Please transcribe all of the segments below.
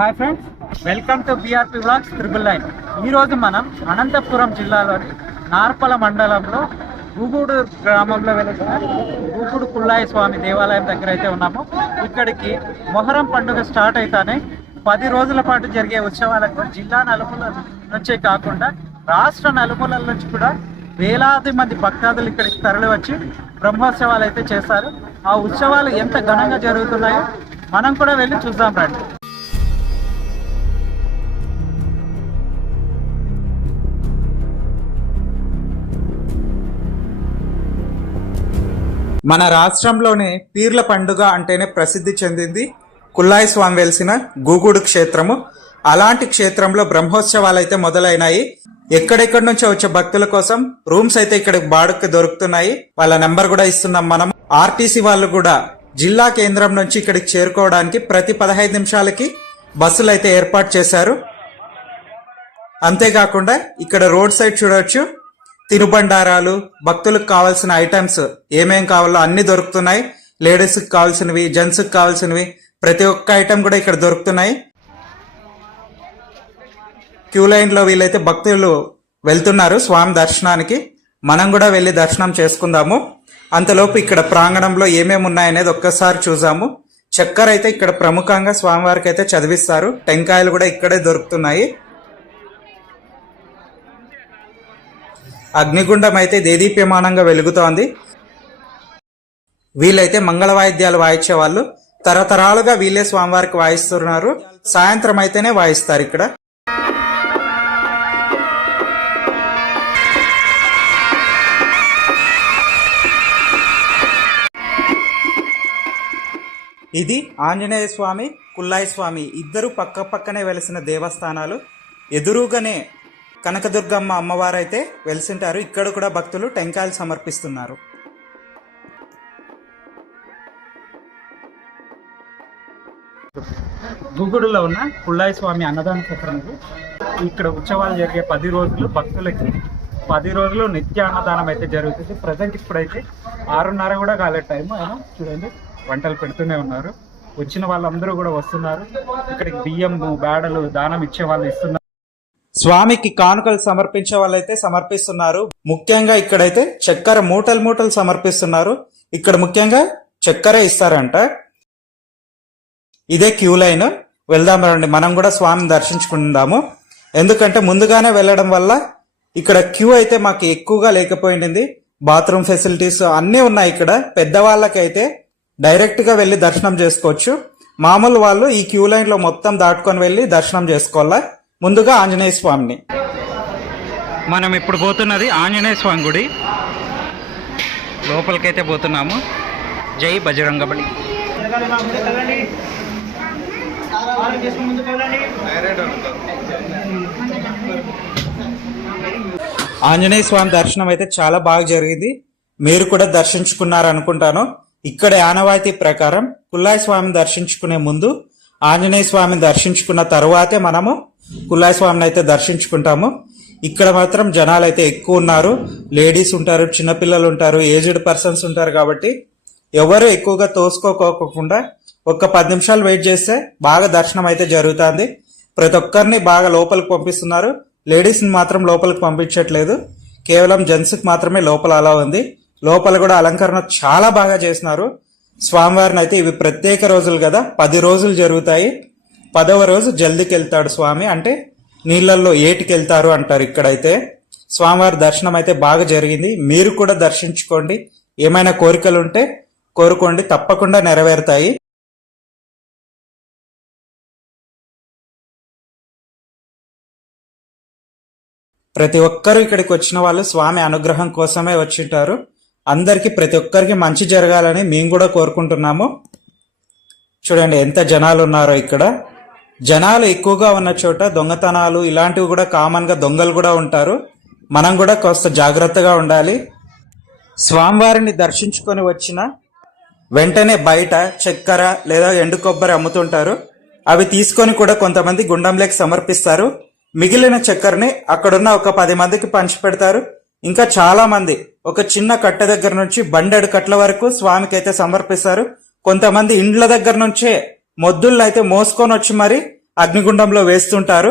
Hi friends welcome to BRP blogs triple line ఈరోజు మనం అనంతపురం జిల్లాలోని నార్పల మండలంలో గూగుడు గ్రామంలో వెలిసిన గూగుడు కుల్లాయి స్వామి దేవాలయం దగ్గర అయితే ఉన్నాము. ఇక్కడికి మొహరం పండుగ స్టార్ట్ అయితేనే పది రోజుల పాటు జరిగే ఉత్సవాలకు జిల్లా నలుమూల నుంచే కాకుండా రాష్ట్ర నలుమూలల నుంచి కూడా వేలాది మంది భక్తాదులు ఇక్కడికి తరలి వచ్చి బ్రహ్మోత్సవాలు అయితే చేస్తారు ఆ ఉత్సవాలు ఎంత ఘనంగా జరుగుతున్నాయో మనం కూడా వెళ్ళి చూద్దాం రండి. మన రాష్ట్రంలోనే పీర్ల పండుగ అంటేనే ప్రసిద్ధి చెందింది కుల్లాయి స్వామి వెలిసిన గూగుడు క్షేత్రము. అలాంటి క్షేత్రంలో బ్రహ్మోత్సవాలు అయితే మొదలైనాయి. ఎక్కడెక్కడి నుంచో వచ్చే భక్తుల కోసం రూమ్స్ అయితే ఇక్కడ బాడుక్కి దొరుకుతున్నాయి. వాళ్ళ నెంబర్ కూడా ఇస్తున్నాం మనం. ఆర్టీసీ వాళ్ళు కూడా జిల్లా కేంద్రం నుంచి ఇక్కడికి చేరుకోవడానికి ప్రతి పదహైదు నిమిషాలకి బస్సులు అయితే ఏర్పాటు చేశారు. అంతేకాకుండా ఇక్కడ రోడ్ సైడ్ చూడవచ్చు తినుబండారాలు భక్తులకు కావాల్సిన ఐటమ్స్ ఏమేం కావాలో అన్ని దొరుకుతున్నాయి. లేడీస్కి కావాల్సినవి జెంట్స్కి కావాల్సినవి ప్రతి ఒక్క ఐటమ్ కూడా ఇక్కడ దొరుకుతున్నాయి. క్యూ లైన్లో వీళ్ళైతే భక్తులు వెళ్తున్నారు స్వామి దర్శనానికి. మనం కూడా వెళ్ళి దర్శనం చేసుకుందాము. అంతలోపు ఇక్కడ ప్రాంగణంలో ఏమేమి ఉన్నాయనేది ఒక్కసారి చూసాము. చక్కెర అయితే ఇక్కడ ప్రముఖంగా స్వామివారికి అయితే చదివిస్తారు. టెంకాయలు కూడా ఇక్కడే దొరుకుతున్నాయి. అగ్నిగుండం అయితే దేదీప్యమానంగా వెలుగుతోంది. వీళ్ళైతే మంగళ వాయిద్యాలు వాయించే వాళ్ళు. తరతరాలుగా వీళ్ళే స్వామివారికి వాయిస్తున్నారు. సాయంత్రం అయితేనే వాయిస్తారు ఇక్కడ. ఇది ఆంజనేయ స్వామి కుల్లాయి స్వామి. ఇద్దరు పక్క పక్కనే వెలిసిన దేవస్థానాలు. ఎదురుగానే కనకదుర్గమ్మ అమ్మవారైతే వెలిసింటారు. ఇక్కడ కూడా భక్తులు టెంకాయలు సమర్పిస్తున్నారు. గూగుడులో ఉన్న పుల్లాయి స్వామి అన్నదాన సత్రం ఇక్కడ ఉత్సవాలు జరిగే పది రోజులు భక్తులకి పది రోజులు నిత్య అన్నదానం అయితే జరుగుతుంది. ప్రజెంట్ ఇప్పుడైతే ఆరున్నర కూడా కాలే టైం అయినా చూడండి వంటలు పెడుతూనే ఉన్నారు. వచ్చిన వాళ్ళందరూ కూడా వస్తున్నారు. ఇక్కడికి బియ్యం బేడలు దానం ఇచ్చే వాళ్ళు ఇస్తున్నారు. స్వామికి కానుకలు సమర్పించే వాళ్ళైతే సమర్పిస్తున్నారు. ముఖ్యంగా ఇక్కడైతే చక్కెర మూటలు మూటలు సమర్పిస్తున్నారు. ఇక్కడ ముఖ్యంగా చక్కెర ఇస్తారంట. ఇదే క్యూ లైన్. వెళ్దాం రండి. మనం కూడా స్వామిని దర్శించుకుందాము. ఎందుకంటే ముందుగానే వెళ్ళడం వల్ల ఇక్కడ క్యూ అయితే మాకు ఎక్కువగా లేకపోయింది. బాత్రూమ్ ఫెసిలిటీస్ అన్నీ ఉన్నాయి ఇక్కడ. పెద్దవాళ్ళకైతే డైరెక్ట్గా వెళ్ళి దర్శనం చేసుకోవచ్చు. మామూలు వాళ్ళు ఈ క్యూ లైన్లో మొత్తం దాటుకొని వెళ్ళి దర్శనం చేసుకోవాలా? ముందుగా ఆంజనేయ స్వామిని. మనం ఇప్పుడు పోతున్నది ఆంజనేయ స్వామి గుడి. లోపలికైతే పోతున్నాము. జై బజరంగబలి ఆంజనేయ స్వామి దర్శనం అయితే చాలా బాగా జరిగింది. మీరు కూడా దర్శించుకున్నారు అనుకుంటాను. ఇక్కడ ఆనవాయితీ ప్రకారం కుల్లాయి స్వామిని దర్శించుకునే ముందు ఆంజనేయ స్వామిని దర్శించుకున్న తరువాతే మనము కుల్లాయి స్వామిని అయితే దర్శించుకుంటాము. ఇక్కడ మాత్రం జనాలు అయితే ఎక్కువ ఉన్నారు. లేడీస్ ఉంటారు చిన్నపిల్లలు ఉంటారు ఏజ్డ్ పర్సన్స్ ఉంటారు కాబట్టి ఎవరు ఎక్కువగా తోసుకోకోకుండా ఒక్క పది నిమిషాలు వెయిట్ చేస్తే బాగా దర్శనం అయితే జరుగుతుంది. ప్రతి ఒక్కరిని బాగా లోపలికి పంపిస్తున్నారు. లేడీస్ని మాత్రం లోపలికి పంపించట్లేదు. కేవలం జెంట్స్కి మాత్రమే లోపల అలా ఉంది. లోపల కూడా అలంకరణ చాలా బాగా చేసినారు స్వామివారిని అయితే ఇవి ప్రత్యేక రోజులు కదా. పది రోజులు జరుగుతాయి. పదవ రోజు జల్దికి వెళ్తాడు స్వామి. అంటే నీళ్ళల్లో ఏటికెళ్తారు అంటారు ఇక్కడైతే. స్వామివారి దర్శనం అయితే బాగా జరిగింది. మీరు కూడా దర్శించుకోండి. ఏమైనా కోరికలు ఉంటే కోరుకోండి. తప్పకుండా నెరవేరుతాయి. ప్రతి ఒక్కరూ ఇక్కడికి వచ్చిన వాళ్ళు స్వామి అనుగ్రహం కోసమే వచ్చింటారు. అందరికీ ప్రతి ఒక్కరికి మంచి జరగాలని మేము కూడా కోరుకుంటున్నాము. చూడండి ఎంత జనాలు ఉన్నారో ఇక్కడ. జనాలు ఎక్కువగా ఉన్న చోట దొంగతనాలు ఇలాంటివి కూడా కామన్గా దొంగలు కూడా ఉంటారు. మనం కూడా కాస్త జాగ్రత్తగా ఉండాలి. స్వామివారిని దర్శించుకొని వచ్చిన వెంటనే బయట చక్కెర లేదా ఎండు కొబ్బరి అమ్ముతుంటారు. అవి తీసుకొని కూడా కొంతమంది గుండంలోకి సమర్పిస్తారు. మిగిలిన చక్కెరని అక్కడున్న ఒక పది మందికి పంచిపెడతారు ఇంకా చాలా మంది ఒక చిన్న కట్టె దగ్గర నుంచి బండెడు కట్ల వరకు స్వామికి అయితే సమర్పిస్తారు. కొంతమంది ఇండ్ల దగ్గర నుంచే మొద్దుల్ని అయితే మోసుకొని వచ్చి మరి అగ్నిగుండంలో వేస్తుంటారు.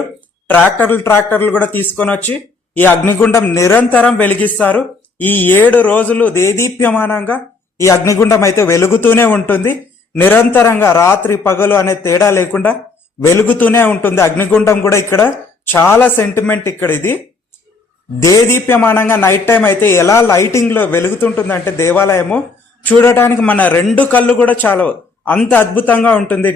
ట్రాక్టర్లు ట్రాక్టర్లు కూడా తీసుకొని వచ్చి ఈ అగ్నిగుండం నిరంతరం వెలిగిస్తారు. ఈ ఏడు రోజులు దేదీప్యమానంగా ఈ అగ్నిగుండం అయితే వెలుగుతూనే ఉంటుంది. నిరంతరంగా రాత్రి పగలు అనే తేడా లేకుండా వెలుగుతూనే ఉంటుంది. అగ్నిగుండం కూడా ఇక్కడ చాలా సెంటిమెంట్ ఇక్కడ ఇది. దేదీప్యమానంగా నైట్ టైం అయితే ఎలా లైటింగ్లో వెలుగుతుంటుందంటే దేవాలయము చూడటానికి మన రెండు కళ్ళు కూడా చాలా అంత అద్భుతంగా ఉంటుంది.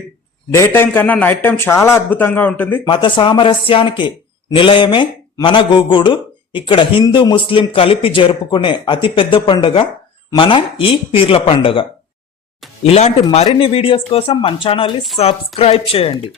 డే టైం కన్నా నైట్ టైం చాలా అద్భుతంగా ఉంటుంది. మత సామరస్యానికి నిలయమే మన గూగూడు. ఇక్కడ హిందూ ముస్లిం కలిపి జరుపుకునే అతి పెద్ద పండుగ మన ఈ పీర్ల పండుగ. ఇలాంటి మరిన్ని వీడియోస్ కోసం మన ఛానల్ని సబ్స్క్రైబ్ చేయండి.